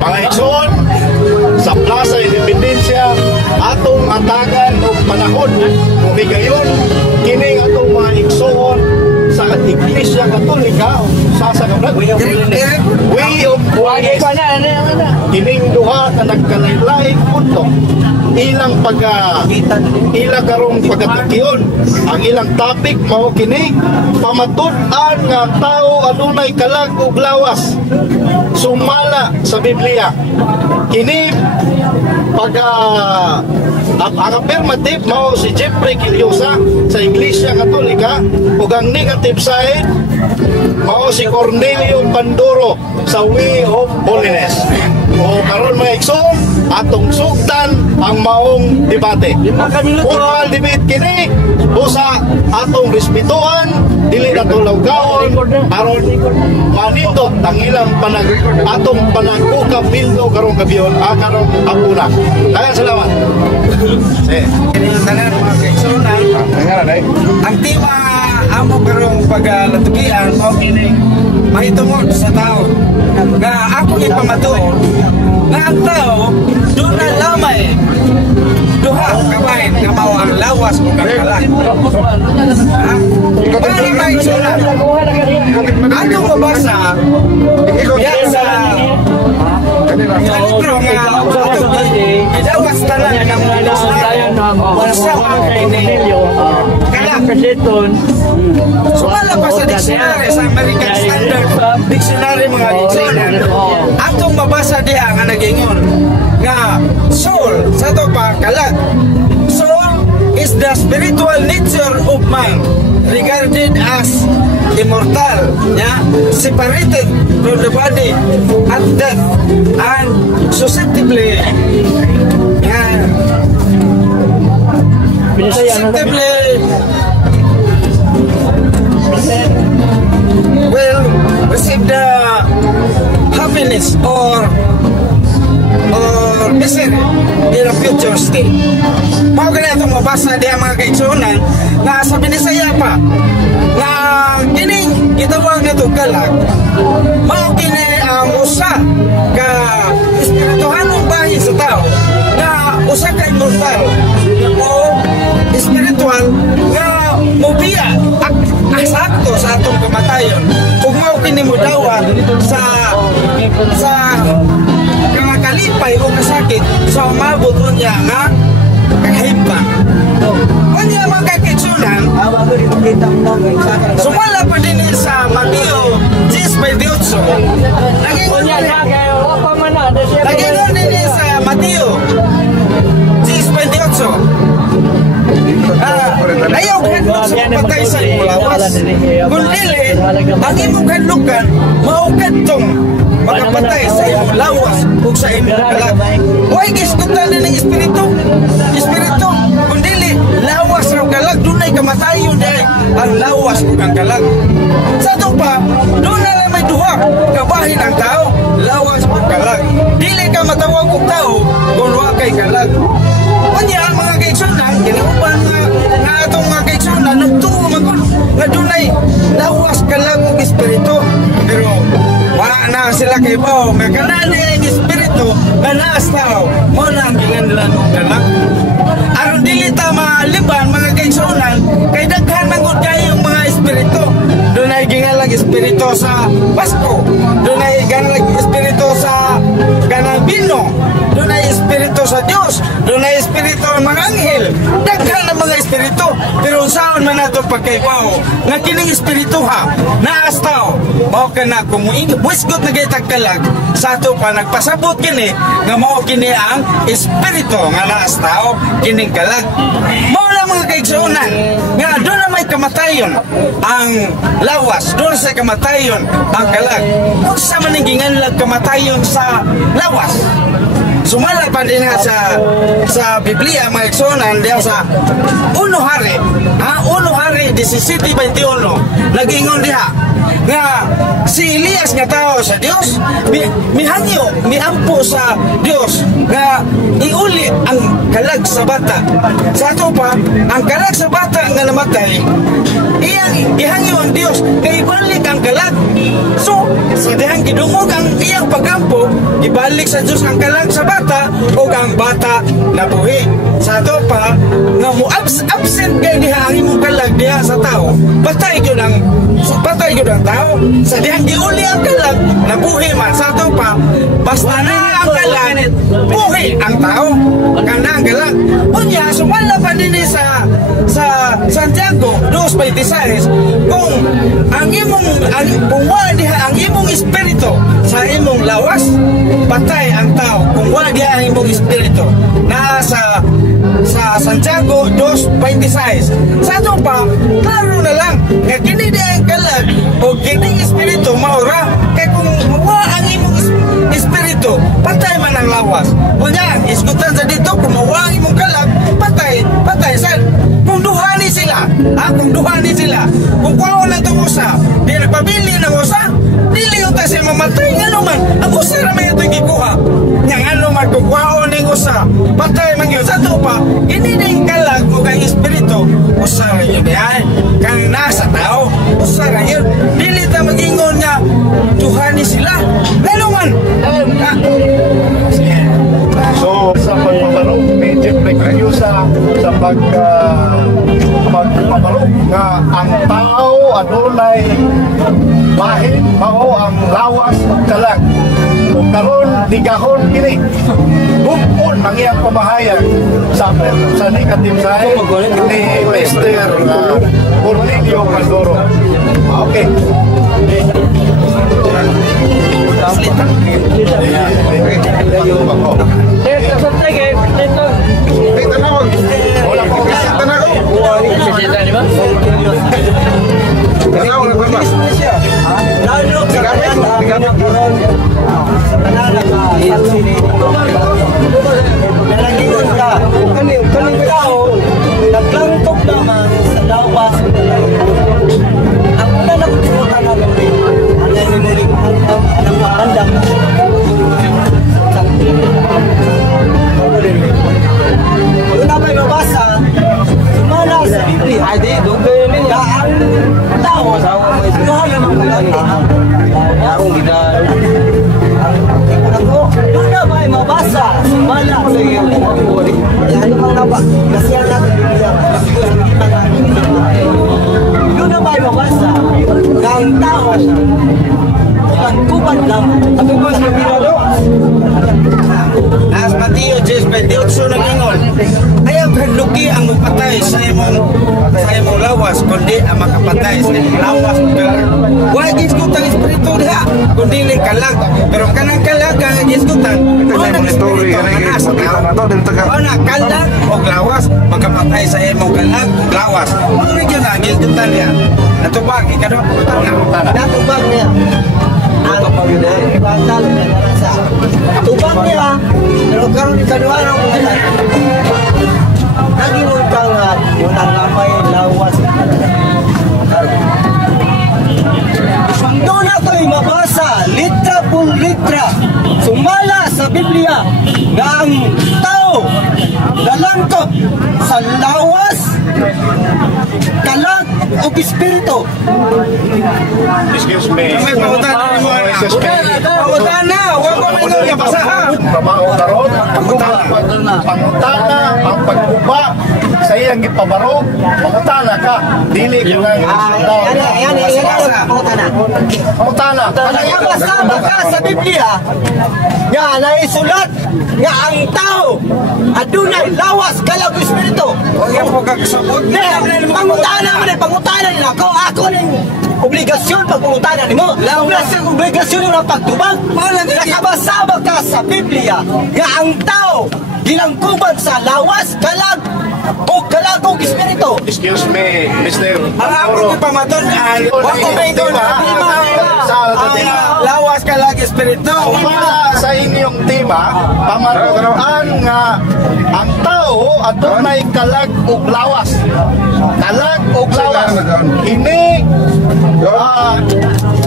Mga igsoon, sa Plaza Independencia, atong atagan o panahon. Kung gayon, kining atong mga igsoon sa Iglesia Katolika, sa way of holiness. Kining duha na nagkalain-lain punto. Ilang ilang karong pagkatikiyon. Ang ilang topic mao kini pamatud-an nga tao adunay kalag ug lawas sumala sa Biblia. Kini ang affirmative mao si Jeffrey Kiliosa sa Iglesia Katolika ug ang negative side mao si Cornelio Panduro sa Way of Holiness. O karon mga igsoon, atong sugdan ang maong debate. Oral debate kini busa atong respetuhan, dili nato lawgaon aron manindot ang ilang atong panagukap bildo karong gabiyon karong hapuna. Daghang salamat. Ang tema amo karong paglalatugian mao kini mahitungod sa tao. Nga ako ipamatuod nga ang tao doon na lamay duha kabahin nga mao ang lawas o kakalan. Para maigsunan atong mabasa yan sa libro nga idawas tanan ng bansa sumala pa sa dictionary sa American Standard Dictionary mga igsoon atong mabasa diha nga nagingon nga soul sa to pa kalag. Soul is the spiritual nature of man regarded as immortal, separated from the body at death and susceptible will receive the happiness or misery in a future state. Mao gani atong mabasa diha mga kaigsuonan nga sa Binisaya pa nga kining gitawag nato kalag mao kini ang usa ka espirituhanong bahin sa tao nga usa ka immortal o espiritual nga mobiya sakto sa atong kamatayon ug mao kini modawat sa kalipay o kasakit sa umabot niya nga kahimpa. Kanya mga kaigsuonan sumala pa din sa Mateo 10:28 nagingon din sa Mateo 10:28 ayaw hadlok sa patay sa lawas kung dili ang imong hadlokan maukadtong magpatay sa imong lawas ug sa imong kalag. Huwag giskutan din ng espiritu kung dili lawas o kalag dunay kamatayon dahil ang lawas ug ang kalag. Sa ito pa doon na lang may duha kabahin ang tao lawas ug kalag. Dili ka matawag og tao kung wa kay kalag. Kanya ang mga kaigsuonan kinauban nga atong mga kaigsuonan nagtuo magul nga dunay lawas kalag ug espiritu pero wala na sila kay bao may kanani ang espiritu nga naas tao mo na ang ginganlan og kalag aron dili ta maliban mga kaigsuonan kay daghan mangod kayong mga espiritu. Dunay gingalag espiritu sa Pasko, dunay gingalag espiritu sa kanang bino, dunay espiritu sa Dios, dunay espiritu ng mga anghel, daghan ng mga espiritu. Pero saan man nato pagkaibaw nga kining espiritu ha naas tao mao kana kung wisgot na gaytag kalag sa ato pa nagpasabot kini nga mao kini ang espiritu nga naas tao kining kalag. Mao lang mga kaigsuonan nga doon na may kamatayon ang lawas, doon sa kamatayon ang kalag. Kung sa maninginganlag kamatayon sa lawas sumala pa din nga sa Biblia mga igsuonan diya sa Uno Hari 17:21 nagingon diha nga si Elias nga tao sa Dios mihangyo miampo sa Dios nga iuli ang kalag sa bata. Sa ato pa ang kalag sa bata nga namatay ihangyo ang Dios kay ibalik ang kalag. So sa dihang gidungog ang iyang pagampo, ibalik sa Dios ang kalag sa bata o ang bata nabuhi. Sa ato pa nga mo absent kay diha ang imong kalag diha sa tao, patay gyud ang tao. Sa dihang giuli ang kalag nabuhi man, sa ato pa basta na ang kalag buhi ang tao kana ang kalag. Unya sumala pa din sa Santiago 2:26 kung kung wala diha ang imong espiritu sa imong lawas, patay ang tao kung wala diha ang imong espiritu. Na sa Santiago 2:26. Sa ato pa, klaro na lang nga kini di ang kalag o kini espiritu maura kay kung wala ang imong espiritu, patay man ang lawas. Unya isgutan sa dito kung wala ang imong kalag, patay sa kung duhani sila, kung duhani sila, kung kuha na itong usa, di nagpabili ng usa, dili yung tayo siya mamatay, nga naman, ang usa naman ito yung gikuha, nga naman, kung kuha ng usa, patay man yun, sa ito pa, hindi na yung kalag o kang espiritu, usa na yun, kang nasa tao, usa na yun, dili tayo mag-ingon nga, duhani sila, nga naman, So, sa pagpaparong ni Jeffrey Caliosa sa pagpaparong nga ang tao adunay bahin mao ang lawas ug kalag. Ug karon digahon kini. Bukod ang iyang pamahayag sa negative side ni Mr. Cornelio Pandoro. Okay. Naglangkop naman sa lawas. Ang una na kutimutan na gabi, ang nanimuling ang maandang. Kung na may mabasa, sumala sa Biblia. Ay, di, doon kayo niya. Ang tao, sinuha naman ko lagi. Akong gidaan. Doon na may mabasa, sumala sa Biblia. Ano bang naba? Kasi ang natin Biblia. Doon na may mabasa, ang tao, kuban lang. Ako ba sa Biblia? As Mateo 10:28 nagingon, ayaw lugi ang magpatay sa imong lawas, kundi ang makapatay sa imong lawas. Why gisgutan espiritu diha, kundi li kalag. Pero kanang kalag ang gisgutan, kanang espiritu ang asa tao. Ana kalag o lawas, makapatay sa imong kalag o lawas. Ang nagyan ang gisgutan niya. Natubag ikadwa putana. Natubag niya. Tubang niya, pero karon di kadua ng mga nagingon ka nga yun ang lamay lawas. Doon ako'y mabasa litra por litra sumala sa Biblia nga ang tao nalangkop sa lawas, kalag o espiritu. Excuse me. May pangutana mo. Pangutana, huwag mo mingon niya basahan. Trabaho karon, pangutana, ang pagkuba sa iyang gipabarog, pangutana ka, dili ka Yan pangutana. Basa ka sa Biblia nga naisulat nga ang tao adunay lawas, kalag o espiritu. Huwag yan po kagsabot. Pangutana nila ako ning obligasyon pagpangutana nimo. Obligasyon nila pagtubag. Nakabasa ba ka sa Biblia nga ang tao gilangkuban sa lawas, kalag o kalagong espiritu? Excuse me, Mr. Ang ako ni pamaton, huwag ko may doon lawas kalag espiritu. Para sa inyong tema, pamatuan nga ang tao adunay kalag ug lawas. Kalag ug lawas. Ini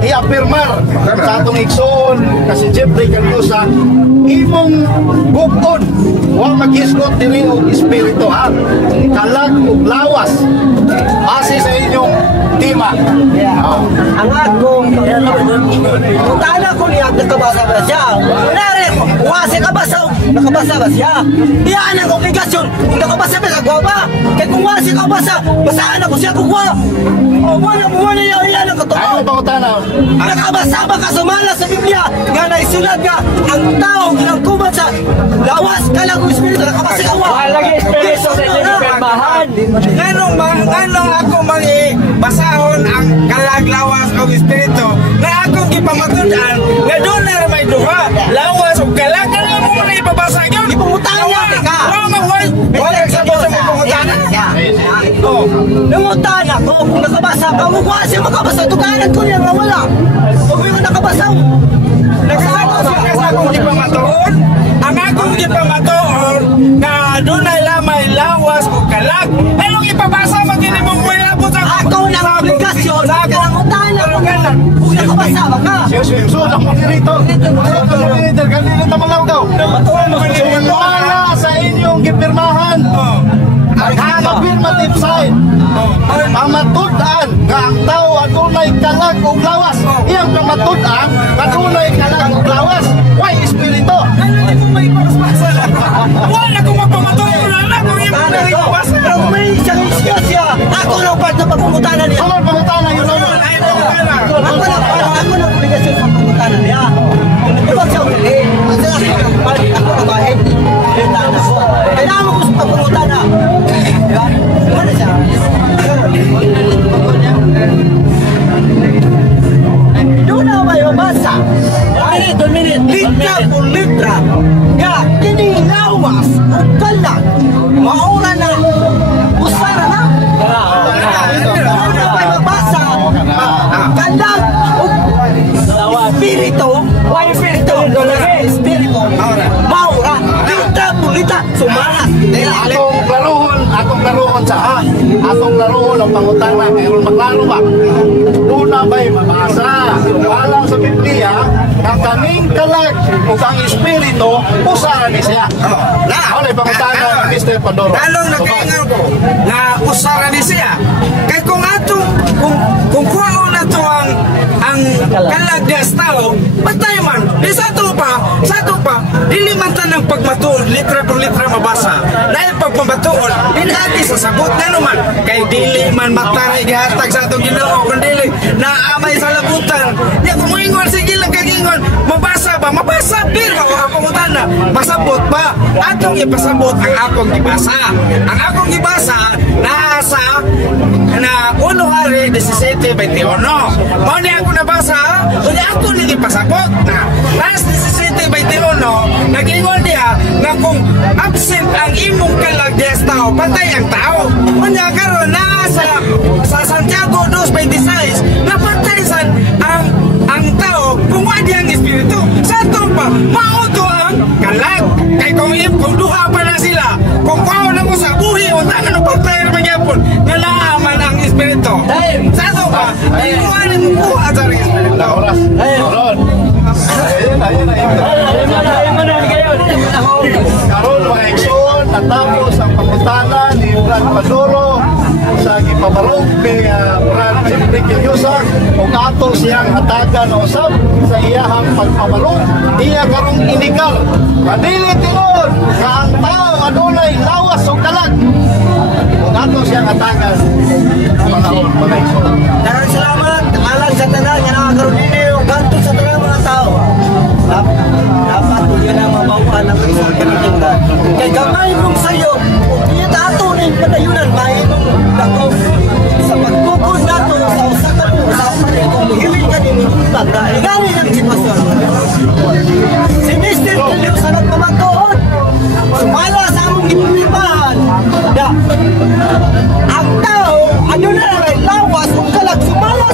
i-affirmar sa atong igsoon kasi Jeffrey Caliosa imong bukod wa mag-isgot diri og espiritu ha. Kalag ug lawas. Base sa inyong biktima. Ang akong utana ko niya nakabasa ba siya? Kunwari, wasi nakabasa ba siya? Iyan ang obligasyon kung nakabasa ba siya ba? Kaya kung wasi nakabasa, basaan ako siya kukuha. O wala yan ang katuwa. Ano bang utana? Nakabasa ba ka sumala sa Biblia nga naisulat nga ang tao ginangkuban sa lawas kalang espiritu nakabasa ka wa. Lagi espiritu sa inyong permahan. Nganong ako basahon ang kalaglawas o espiritu na akong ipamatudan nga doon na may duha lawas o kalag na mo na ipabasa yun. Ipungutan niya ka. Wala sa mga pangutana. Oh, nangutan ako kung nakabasa ka mo kasi makabasa tukanan ko niya nga wala. Kung may nakabasa akong ipamatuon ang akong ipamatuon na doon ay lamay lawas o kalag. Anong ipabasa magiging mong wala po sa ako ng obligasyon sa nangutan ako kung nakabasa ba ka. So, lang mo dito. Kanina tamang daw. Wala sa inyong gipirmahan. Ang affirmative side. Pamatudan nga ang tao adunay kalag ug lawas. Iyang pamatudan adunay kalag ug lawas. Why espiritu? wala kong magpamatuon na kung ipabasa. Pero may siyang siya. Ako ng part na pagpumutanan niya. Ano pangutana yun? Ako ng obligasyon sa pagpumutanan niya. Ipag siya uli. Ako na bahid. Kailangan ko sa pagpumutanan. Diba? Ano siya? Doon na ba yung basa? Litra por litra. Nga, kinilawas o kalag. Maura na. Usara na. Doon na ba yung basa? Kalag o espiritu. Why espiritu? Espiritu. Maura. Litra por litra. Sumalas. Atong laruhon sa atong laruhon ang pangutana mayroon maklaro ba? Una ba'y mabasa? Walang sa Biblia ang kaming kalag o kang espiritu usahan ni siya. Ano yung pangutana ni Mr. Pandoro? Talong nakaingal ko na usara ni siya. Kaya kung kung kuwaon na to ang kalag des tao, patay man. Sa to pa, dilimantan ng pagmatuon, litra por litra mabasa. Dahil pagpamatuon, pinati sa sabot na naman. Kay dili man mataray gihatag sa itong Ginoo, kung dili naamay sa labutan. Ya kung moingon, sige lang kagingon, mabasa ba? Mabasa, pero akong utana, masabot pa. Atong ipasabot ang akong gibasa. Ang akong gibasa, nasa na 1 hari 17:21. Mao ni ako nabasa, uli ako nili pasabot na. Last 17:21, nag-ingon diha na kung absent ang imong kalag des tao, patay ang tao. Unya karon nasa sa Santiago 2:26, napatay san ang tao kung wadi ang espiritu. Sa to pa, mao to ang kalag. Kay kung duha pa na sila, kung kao na mo sa buhi o tangan o patay na magyapon, nalaaman ang espiritu. Sa to pa, inuwanin mo po at sa espiritu. Karon. Karon mga igsoon, natapos ang pangutana ni Brad Pandoro sa gipabarog kay Brad Jeffrey Quillosa kung ato siyang hatagan o usab sa iyahang pagpabarog. Iya karong inigal. Kadili tinod nga ang tao adunay lawas o kalag. Kung ato siyang hatagan mga igsoon. Daghang salamat alang sa tanan nga nakakaroon ninyo kanto sa tanan mga tao. Dapat yun ang mabawaan ng isang kanilang. Kay gamay mong sayo, iya tato na yung patayunan, mahimong dako sa pagkukod nato sa usapan mo sa usapan kung hiling ka din minutag na igani ng sitwasyon. Si Mr. Kilio sa nagpamatuon, sumala sa among gipilipahan na ang tao, ano na rin lawas kung kalag sumala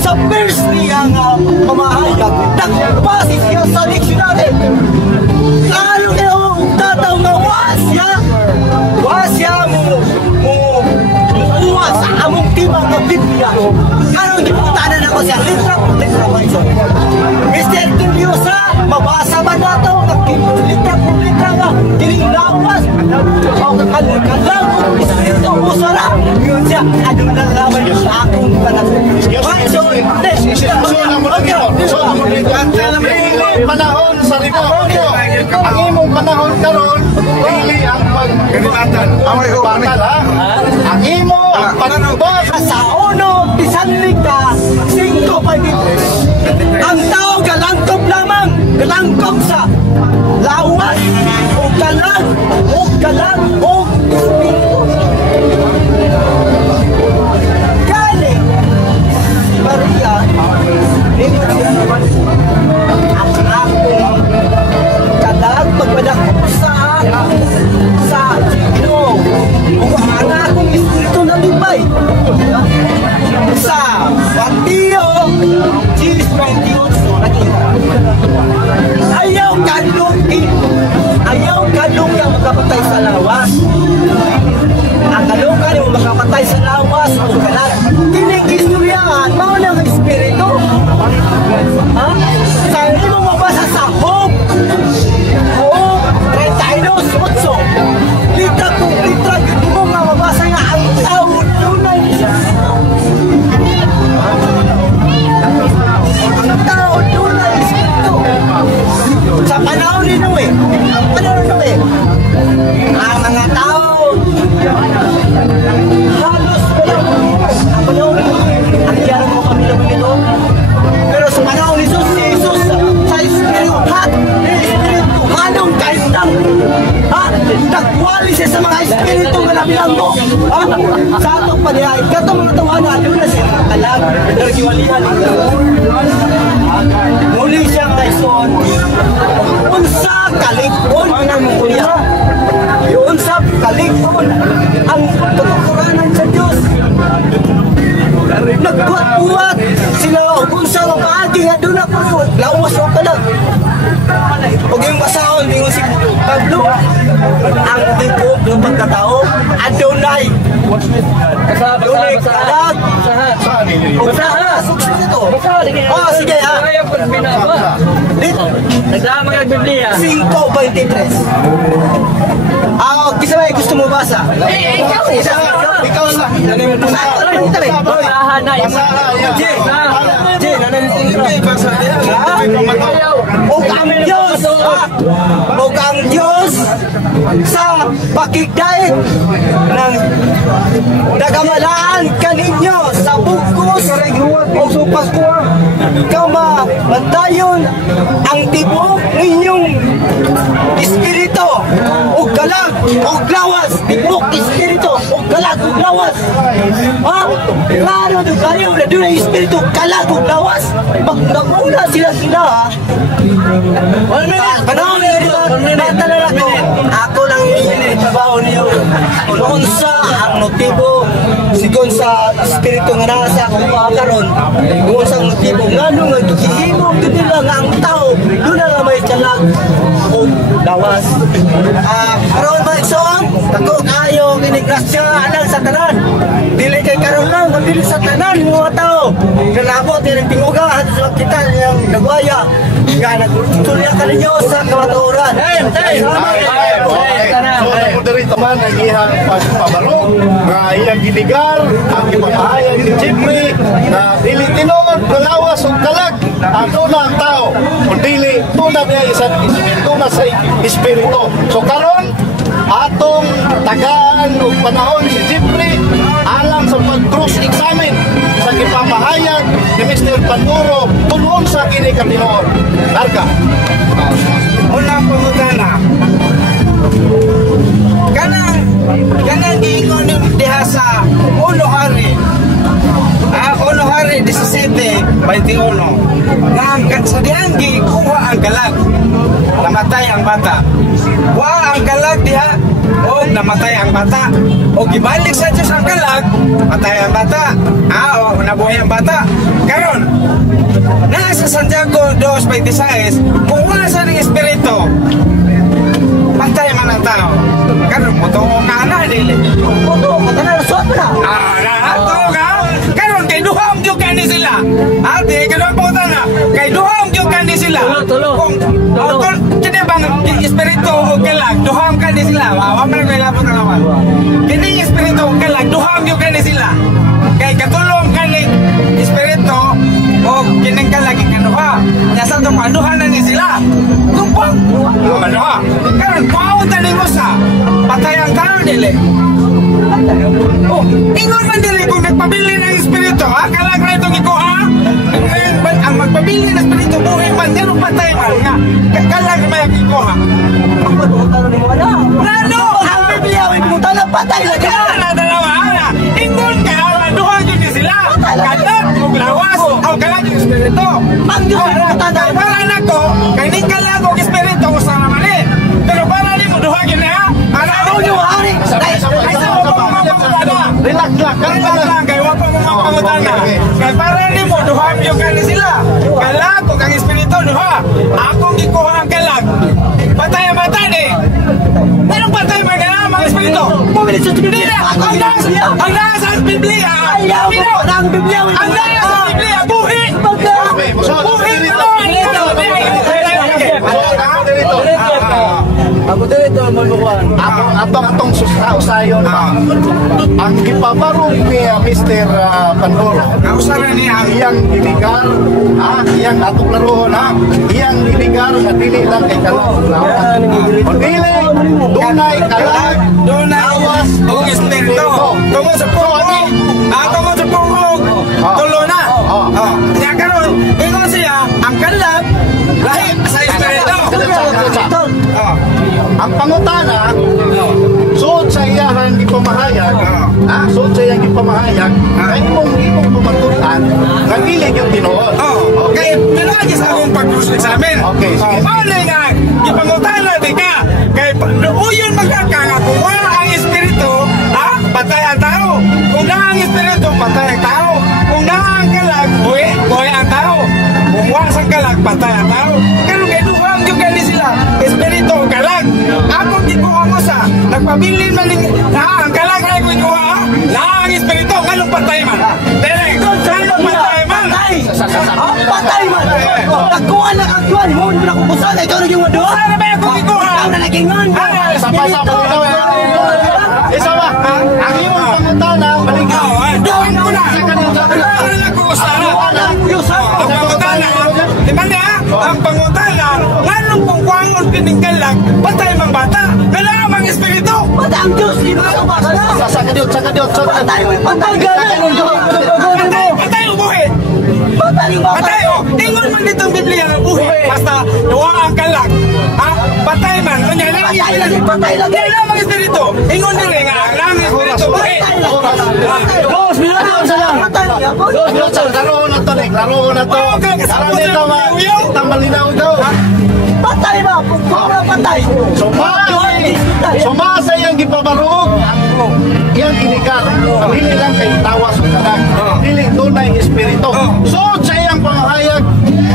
sa verse niya nga pamahayag, nagpasi siya sa dictionary. Lalo kayo tataw nga wasya mo sa among timang ng Biblia. Karong giputanan ako siya, litra man siya. Mr. Kiliosa, mabasa ba na ito? Litra nga kining lawas o kakalang ito usara yun siya aduna naman sa akong panahon sa Limonyo. Ang imong panahon karon dili ang pagkalimatan. Bakal ha? Ang imo ang panubag sa uno Pisanlika 5 ang tao galangkop lamang galangkop sa lawas o kalag galing Maria ang akong kalag magpadakop sa signo o ang akong espiritu na libay sa Mateo 10:28 ayaw kalong yung makapatay sa lawas. Ang kalong ka yung makapatay sa lawas o kalag kining istoryahan mao ng espiritu ha? Sa imo mabasa sa Hope 32:8 litra kung litra yun mo nga mabasa nga ang tao dunay ang tao dunay espiritu sa panahon ni Noe ang mga tao halos ang panahon ang kiyara mo kami lang ito pero sa panahon ni Jesus sa espiritu hanong kaintang nagwali siya sa mga espiritu nga nabilang mo sa atong panihay katong mga tawanan doon na siya kalag nagkiwalihan muli siyang kaison unsa kalikon ang kuya unsa kalikon ang pagkukuranan sa Diyos nagbuhat-buhat sila kung sa mapaagi nga doon na po lawas o kalag huwag yung basahon bingon si Pablo ang tipo ng pagkatao Adonai Adonai kalag usaha sige ha Nagdama ng Biblia 5:23 kisa ba gusto mo basa? Ikaw lang o ang Diyos sa pakigdaig ng nagamalaan kaninyo sa bugos o supaskuha kama mandayon ang tibok ninyong espiritu o galag o lawas tibok espiritu o galag o lawas klaro doon kayo na doon ang espiritu galag o lawas pag nagmula sila panahon natalala ko ako lang yung trabaho niyo noon sa ang motibo sigon sa espiritu nga nasa akong karon noon sa motibo nga nung nagkihimog nila nga ang tao doon na may kalag o lawas karon ba isoon ako kayo kinigrasya alang sa tanan dili kay karon lang dili sa tanan mga tao kanabot yung pinguga sa kita yung nagwaya nga nagtulya ka ninyo sa kamatuoran so dito man ang iyang pagpabarog nga iyang ginigal ang ipamahayag ni Jeffrey na dili tinuod kalawas o kalag ang tunang tao o dili tunang niya isang tunang sa espiritu so karon atong tagaan o panahon si Jeffrey alang sa pag-cross-examine sa ipamahayag ni Mr. Panduro tulong sa kini-katinoon Larga unang pangutana kanang giingon diha sa Uno Hari 17:21 nga sa dihang gikuha ang galag namatay ang bata wa ang galag diha o namatay ang bata o gibalik sa Diyos ang galag matay ang bata o nabuhay ang bata karon nasa Santiago 2:26 kung wala sa ng espiritu patay man ang tao karon mo to ka na dili mo to na suot na ato ka karon kay duham gyud kani sila ate karon po na kay duham gyud kani sila tulo kung kini bang espiritu espiritu o kalag, duham ka ni sila. Wa man may labot na naman. Kini espiritu o kalag, duham yung ka ni sila. Kay katulong ka ni espiritu o kining kalag ikanuha. Nyasa itong anuhan na ni sila. Tumpang! Anuha. Karon, kuhaunta ni mo sa patay ang tao nila. Oh, ingon man dili kung nagpabili ng espiritu, kalag na itong ikuha. Ang magpabili ng espiritu, buhay man, yan ang patay man nga. Kalag may ikuha. Nano! Ang Biblia, may pumunta ng patay na ka! Dalawa, ingon ka, duhan yun din sila. Kalag, lawas, o kalag yung espiritu. Ang Diyos ay pumunta na. Para na ko, kaya kalag o espiritu ko sa naman eh. Pero para di mo duhan yun na, Ano nyo, hari? Relax lang. Relax lang, kaya wapang mga pangutana. Kaya para ni mo, duham yung kanin sila. Kalag, kung ang espiritu, duha. Akong gikuha ang kalag. Patay ang mata ni. Merong patay man na mga espiritu. Pumilit sa Biblia! Ang nasa Biblia. Ayaw ko ng Biblia! Ang nasa Biblia, buhi. Buhi ito. Ako dito, mabukuan. Atong usayon ang gipabarong ni Mr. Pandoro. Kausaran niya. Iyang iligar, iyang atong laruhon, iyang iligar na dili lang kay kalag. Dili, dunay kalag, Dunay awas o espiritu. Tungo sa pungog. Tungo sa pungog. Tulo na. Kaya karon, ingon siya, ang kalag, lahi sa espiritu. Ang pangutana, suod sa iyahan ipamahayag, suod sa iyang ipamahayag, ay imong pamatutan, nagilig yung tinuod. Okay, pinagi sa akong pag-examine. Okay, sige. Paano nga, ipangutana di ka, kay uyon magkaka nga, kung wala ang espiritu, patay ang tao. Kung na ang espiritu, patay ang tao. Kung na ang kalag, buhay ang tao. Kung wala ang kalag, patay ang tao. Pero kay duhang yung gani sila, espiritu, kalag. Akong gikuha mo sa, nagpabilin man ang kalag na gikuha, na ang espiritu, anong patay man? Derek, anong patay man? Patay man! Nagkuha na ang kuhan! Mo na kung busan! Ikaw na yung madoon! Ano ba yung gikuha? Ikaw na naging ngon! Sama-sama ikaw isa ba? Ang iyong pangutana, balikan. Doon ko na! Ano na ko sa ang pangutana, di ba niya? Ang pangutana, nganong kung kuhangon pininggalang, patay mang bata, nalamang espiritu! Patay ang Diyos! Di ba ang bata? Sakadiyot. Patay mo! Patay galing! Patay o buhi! Patay yung bata! Patay o! Ingon man ditong Biblia ng buhi! Basta, duwa ang kalag. Patay man! Kunya lang ang espiritu! Patay lagi! Nalamang espiritu! Ingon nila nga, ang espiritu buhi! Boss, minanaw sa lang. Patay niya po! Laro na to, Nick. Laro na to. Para dito kita malinaw daw. Patay ba? Pagkura patay! Sumasa yung gipabarog. Iyang inigar. Dili lang kay tawas o kalag. Dili tunay espiritu. Suod sa iyang pangahayag,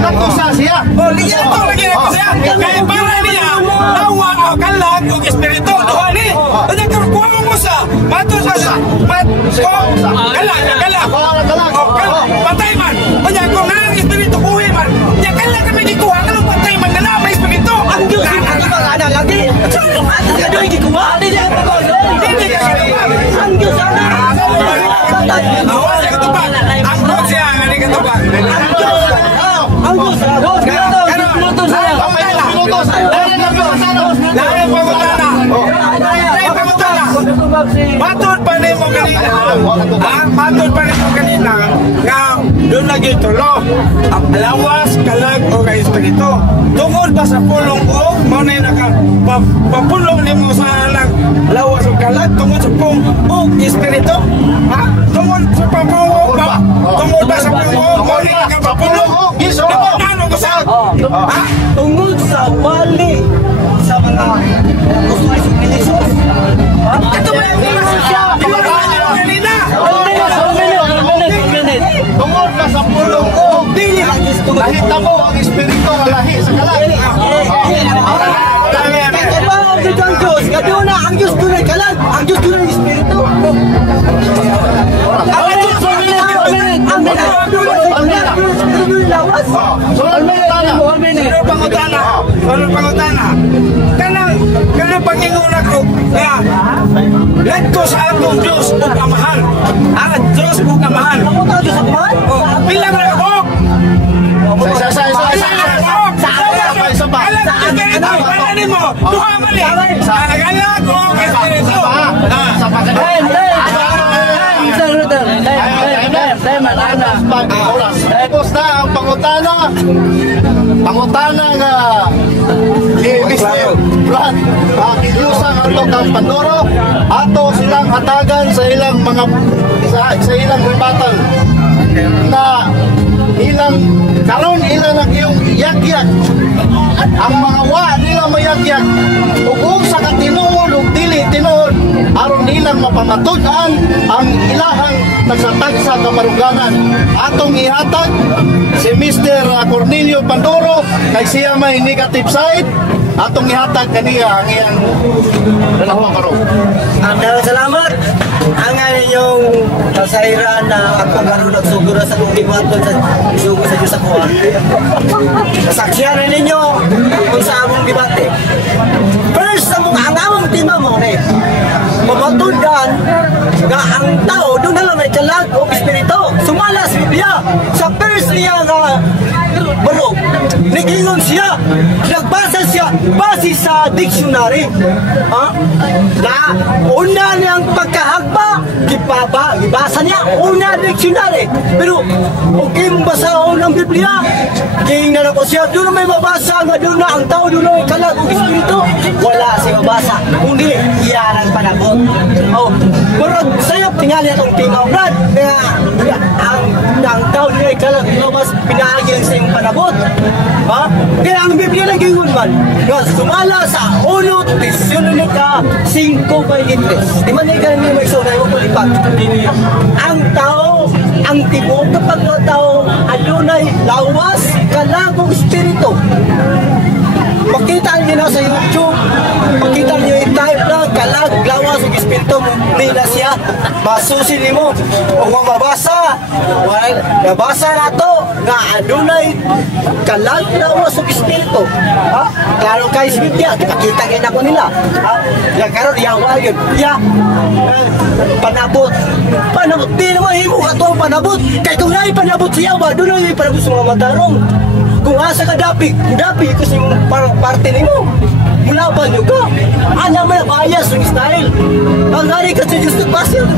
natusa siya. Liya ito, lagi na ko siya. Kaya para niya, nawa ang kalag o espiritu, duha ni. Ano yung kuha mo sa, mato sa, kalag. Patay man. Ano kung na ang espiritu, buhay man. Kaya kalag kami gikuha, anong patay man, na may espiritu. Ang Diyos! Hindi ba nga lagi? Ang doon gikuha! Hindi ka ang Diyos! Patay! Awas yung katubag. Ang Diyos siya, hindi katubag. Ang Diyos! Boss, ganito. Minutos na lang. Lahat pagutana. Matod pa rin mo kanina. Matod pa rin mo kanina. Nga, doon lagi tulo. Ang lawas, kalag, o espiritu. Tungod ba sa pulong o, muna yung papulong ni mo sa lawas o kalag. Tungod sa pulong o espiritu. Tungod sa papulong ba? Tungod ba sa pulong o, muna yung papulong o. Ano ko sa? Tungod sa mali sa mga gusto ay sumilisos. Ito ba yung siya? Kanina! Tungod ka sa pulong o. Nakita mo ang espiritu ng lahi sa kalag. Ito ba ang Diyos ang Diyos? Gado na ang Diyos tunay kalag. Ang Diyos tunay espiritu. Ang Diyos tunay lawas. So, Ano pangutana? Kanang Tapos na ang pangutana nga ni Mr. Brad Kilyusa ato kang Pandoro ato silang hatagan sa ilang mga sa ilang ribatan na ilang karon ilang yung yak-yak ang mga wa nila mayag-yak ug sa katinuod ug dili tinuod aron nilang mapamatud-an ang ilahang tagsa-tagsa kamaruganan atong ihatag si Mr. Cornelio Pandoro kay siya may negative side atong ihatag kaniya ang iyang pagpaparo. Salamat ang inyong kasairan na ako karon nagsugod sa kong gibuhaton sa sugo sa Diyos ako. Nasaksihan ninyo kung sa among debate. First, ang among tema mo pamatudan nga ang tao doon na lang may kalag o espiritu. Sumala sa Biblia sa first niya nga barog. Nagingon siya, nagbasa siya base sa dictionary. Na una niyang pagkahagba, gibasa niya, una dictionary. Pero kung kayong basahon ng Biblia, tingnan ako siya, doon may mabasa nga doon na ang tao, doon na may kalag o espiritu. Wala siya mabasa, kundi iyan ang panabot. Pero sa'yo, tingali itong tema, Brad, kaya ang tao doon ay kalag, mas pinahagyan sa iyong panabot. Kaya ang Biblia nag-ingon man, sumala sa 1 Tesalonica 5:23. Di man yung ganun yung magsunay mo kulipat. Ang tao, ang tibok kapag na tao, adunay lawas, kalagong espiritu. Makita niyo na sa YouTube, makita niyo i-type na kalag, lawas, ug espiritu nila siya. Masusin mo o mabasa. Nabasa na to nga adunay kalag, lawas, ug espiritu. Klaro kay Biblia, ipakita kayo na ko nila. Ya karon yawa yun. Panabot. Panabot. Di naman himo ka to panabot. Kaya kung nai panabot siya ba, doon na panabot sa mga matarong. Kung asa ka dapi kasi yung parte nimo. Mula ba nyo ka? Alam mo na bias ng style. Ang hari kasi Diyos nagbasa ng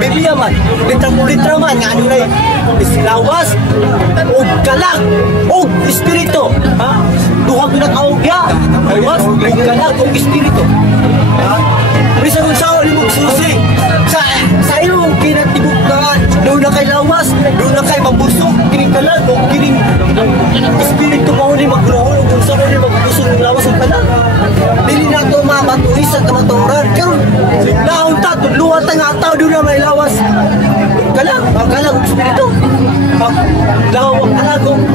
Biblia man. Litra man, nga ano na lawas, o kalag, o espiritu. Duhang pinag-augya. Lawas, o kalag, o espiritu. Bisa kung saan ulit magsusi. Sa iyong kinatibuktaan, doon na kay lawas, doon na kay mabusog, kining kalag, o kining espiritu mo ulit magluhol, kung saan ulit magbusog ng lawas o kalag. Dili na ito mamatulis sa kamaturan. Pero laon ta, tuluhan ta nga tao doon na may lawas. Kalag, ang kalag, espiritu.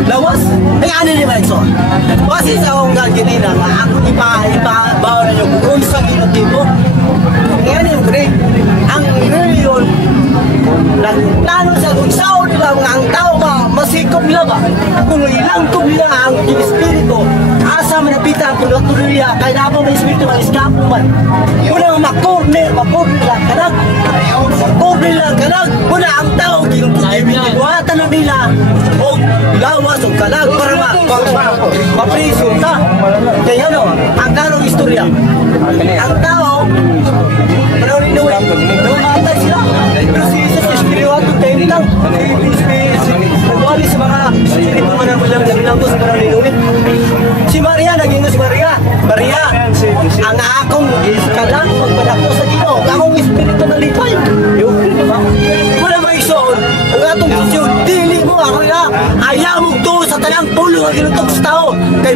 Lawas. Ay, ano ni Mike Son? Kasi sa akong ganyan na, ako ipabaw na yung kung sa ginatibo. Ngayon yung great. Ang reliyon, nagplano sa kung saan nila ang tao masikop nila ba? Kung ilang kong nila ang espiritu, asa manapita ang kulatuloya, kaya na po may espiritu, mag-iskapo man. Muna makorner lang kalag. Makorner lang kalag. Muna ang tao, buhatan na nila, o lawas o kalag, para mapriso ta. Kaya ang karong istorya, ang tao, panahon namatay sila. Pero si Jesus, espiritu, tentang, nagwali sa mga sinipuman ng walang naglago sa panahon ninulit. Si Maria, naging si Maria. Maria, ang akong kalang magpadako sa Ginoo, akong espiritu na lipay. Wala maigsoon, ang atong Diyos, dili mo ako na, ayaw mo to sa talang pulo ang ginutog sa tao. Kay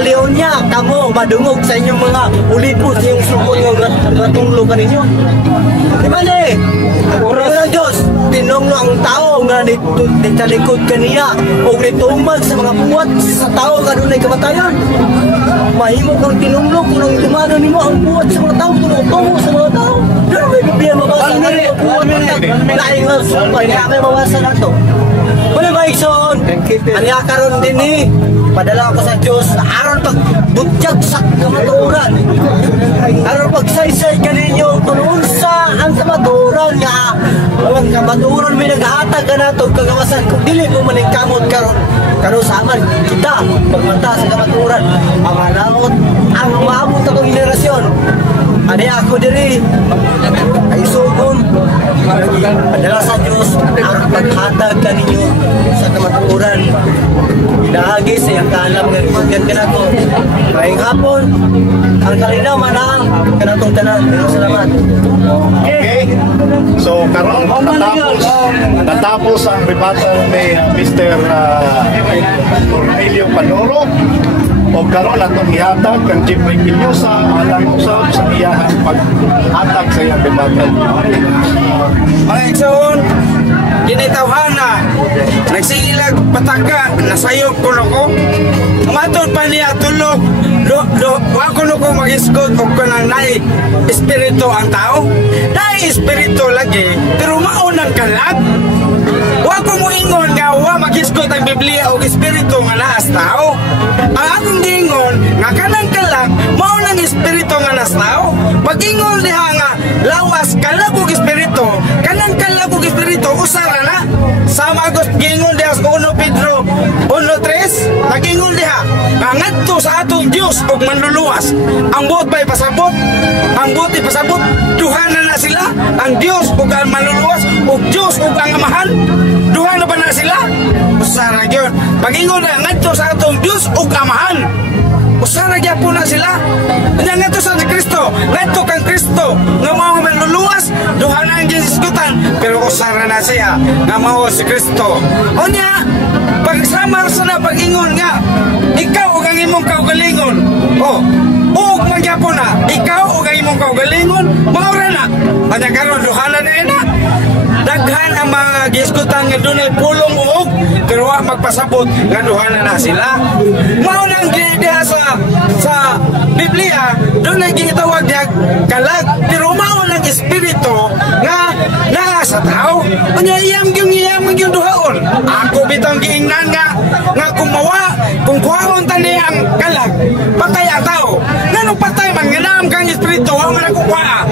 Leon niya, kamo, madungog sa inyong mga ulipos, yung sumon yung natunglo ka ninyo. Diba na Urang Diyos, tinonglo ang tao nga nitalikod ka niya o nitumag sa mga buwat sa tao ka doon ay kamatayon. Mahimo kang tinonglo kung ang lumano nimo ang buwat sa mga tao, tumutungo sa mga tao. Doon may bibigyan mabasa na rin ang buwat ng laing nga supay, kaya may mabasa na ito. Wala ba ikson? Ang karon din padala ako sa Diyos aron pagbutyag sa kamaturan, aron pagsaysay ka ninyo kung sa ang kamaturan nga ang kamaturan may naghatag ka na itong kagawasan kung dili mo maningkamot karon sa aman kita pagmata sa kamaturan ang alamot ang maabot akong henerasyon. Ani ako diri ay sugom padala sa Diyos ang paghatag kaninyo sa kamatuoran. Inaagi sa iyang kaalam nga gitugan ka nato. Maayong hapon, ang kalinaw manang kanatong tanan. Pero salamat. Okay. So karon natapos ang rebuttal ni Mr. Cornelio Panduro. O karon atong ihatag kang Jeffrey Quillosa alang usab sa iyang paghatag sa iyang rebuttal. Mga igsoon, kinitawhana, nagsigilag pataka, nasayop ko loko. Matod pa niya tulog, wako loko mag-isgot o kanang nai espiritu ang tao. Nai espiritu lagi, pero maunang kalag. Wako mo ingon nga wa mag-isgot ang Biblia o espiritu nga naas tao. Ang akong gingon nga kanang kalag, maunang espiritu nga naas tao. Pag-ingon diha nga lawas kalag og espiritu, kanang kalag og espiritu usara na. Sa magos gingon diha sa 1 Pedro 1:3, nagingon diha nga ngadto sa atong Dios og manluluwas. Ang buot ba'y pasabot? Ang buot ipasabot, duha na sila, ang Dios ug ang manluluwas ug Dios ug ang amahan. Duha na ba na sila? Usara gyud. Pag-ingon na ngadto sa atong Dios ug amahan. Usara gyapon na sila. Nya ngadto sa Kristo, ngadto kang Kristo nga mao manluluwas, duha na ang gisgutan, pero usara na siya nga mao si Kristo. Unya, pagsama sa na pag-ingon nga ikaw ug ang imong kaugalingon. Oh, ug magyapon na ikaw ug ang imong kaugalingon, mao ra na. Anya karon duha na na. Daghan ang mga gisgutan nga dunay pulong uog, pero wa magpasabot nga duha na sila. Mao nang diha sa Biblia dunay gitawag diha kalag, pero mao nang espiritu nga naa sa tao. Unya iyam gyud duhaon. Ako bitong giingnan nga kung kuhaon tani ang kalag, patay ang tao. Nganong patay man nga naam kang espiritu wa man kuha.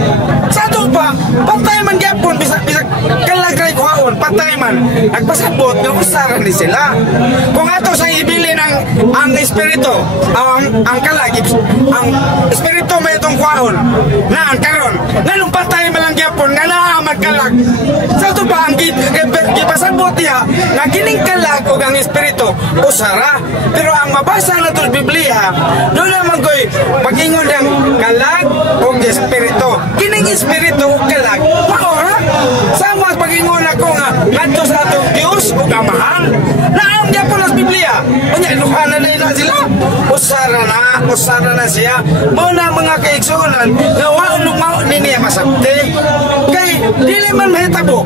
Sa to pa patay man gyapon bisag kalag ray kuhaon, patay man nagpasabot nga usara ni sila. Kung ato sa ibilin ang espiritu, ang kalag, ang espiritu may itong kuhaon na ang karon nganong patay man lang gyapon nga naa magkalag. Sa to pa ang gipasabot niya na kining kalag ug ang espiritu usara. Pero ang mabasa na ito Biblia, doon naman ko'y pag-ingon ng kalag o espiritu. Kining espiritu o kalag, maora. Sama pag-ingon ako nga, ngadto sa atong Diyos o amahan. Naam niya po ng Biblia. Kanya, luhanan na sila. Usara na siya. Muna mga kaigsunan, nawaon nung niya masabte. Kay, dili man mahitabo.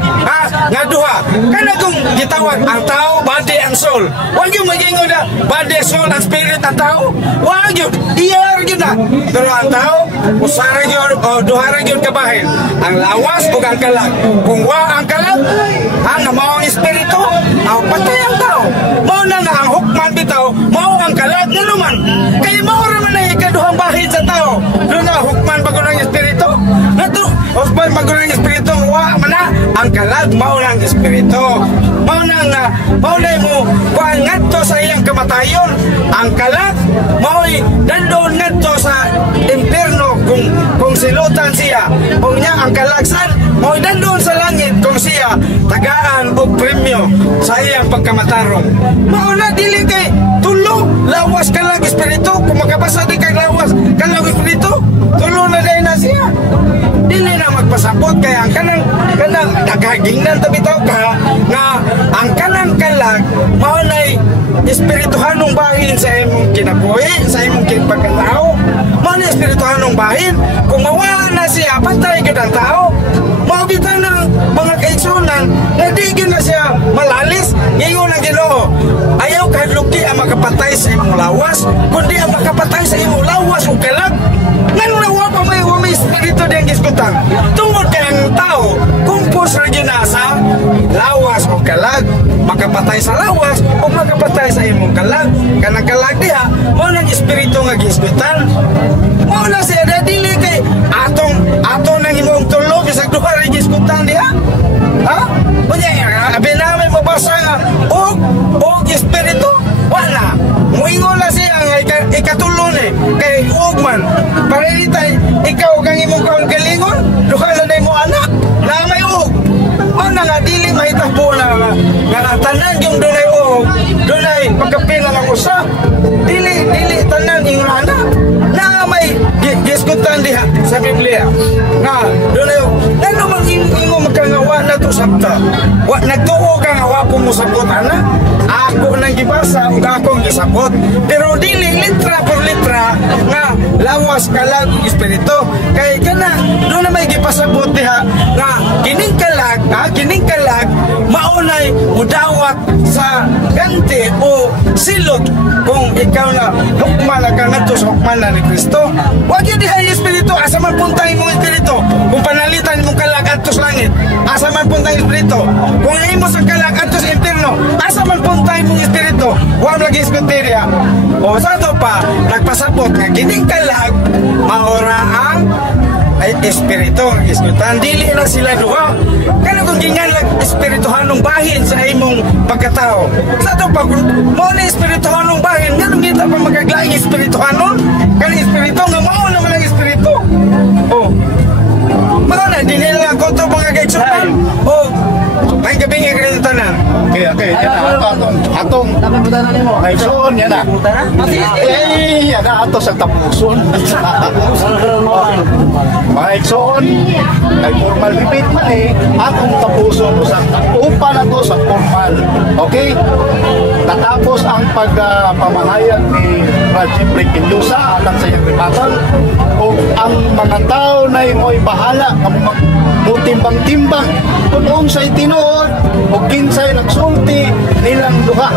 Nga duha, kana kung gitawag ang tao, body and soul. Huwag yung mag-ingon na, body, soul, and spirit ang tao. Huwag yun, iyar yun na. Pero ang tao, usara yun, o duhara yun kabahin. Ang lawas o ang kalag. Kung wa ang kalag, ang mawang espiritu, ang patay ang tao. Mao na nga ang hukman bitaw, mao ang kalag na naman. Kaya mao raman na ikaduhang bahin sa tao. Doon na hukman bago ng espiritu. Nato, hukman bago ng espiritu, wa man na ang kalag, mao na ang espiritu. Mao na nga, mao na mo, kung ngadto sa iyang kamatayon, ang kalag, mao'y nandoon ngadto sa impierno kung silutan siya. Kung niya ang kalagsan, mao'y nandoon sa langit kung siya tagaan o premyo sa iyang pagkamatarong. Mao na dili kay tulo, lawas kalag espiritu. Kung makabasa di kay lawas kalag espiritu, tulo na dahil na siya. Dili na magpasabot kaya ang kanang nagagingnan tabitaw ka nga ang kanang kalag mao na'y espirituhanong bahin sa imong kinabuhi, sa imong pagkatao. Mao na espirituhanong bahin. Kung mawala na siya, patay ka ng tao. Maubitan ng mga kaigsunan na di na siya malalis. Ngayon ang Ginoo, ayaw kahadluki ang makapatay sa imong lawas, kundi ang makapatay sa imong lawas o kalag. Nang nawa pa may espiritu diyang iskutan. Tungod kay ang tao, kumpos rin yun sa lawas o kalag. Makapatay sa lawas o makapatay sa imong kalag. Kanang kalag diha, mo nang espiritu nga giskutan. Mo na siya na dili kay atong nang imong tulo bisag duha rin giskutan diha. Ha? Kunya, abi namin mabasa nga og espiritu. Wala. Muingon na siya nga ikatulo ni. Kay og man. Para itay, ikaw kang imong kaugalingon, duha na na mo anak, na may og. Mana nga dili mahitabo na nga tanan yung dunay og, dunay pagkapila ng usa. Dili tanan yung anak. Na may giskutan diha sa Biblia. Nga dunay og, ano man imo makangawa na to sabta. Wa nagtuo ka nga wa ko mo sabot ana. Ako nang gibasa ug akong gisabot. Pero dili litra por litra nga lawas kalag espiritu. Kay kana do na may gipasabot diha nga kining kalag maunay mudawat sa ganti o silot kung ikaw na hukman ka ngadto sa hukman ni Kristo. Wa gyud diha espiritu asa man punta imong espiritu. Kung panalitan imong kalag adto sa langit, asa man punta espiritu. Kung imo sa kalag adto sa impierno, asa man punta imong espiritu. Wa lagi eskuterya. O sa to pa nagpasabot nga kining kalag maora ang ay espiritu iskutan dili na sila duha kana kung gingan espirituhanong bahin sa imong pagkatao sa to pag mo ni espirituhanong bahin nganong kita pa magaglaing espirituhanon kan espiritu nga mao naman ang espiritu oh mao na dili lang ko to mga gaitsupan oh ay gabi nga ganito tanan Okay, yan na, atong Maigsoon, yan na. Yan na, ato sa tapuson. Maigsoon, ay formal repeat man atong tapuson, upa na to sa formal. Okay? Tatapos ang pagpamahayag ni Raji Prekilyusa alang sa iyang ribatan o ang mga tao na mo'y bahala mutimbang-timbang kung sa itinuod o kinsay nagsulti nilang duha.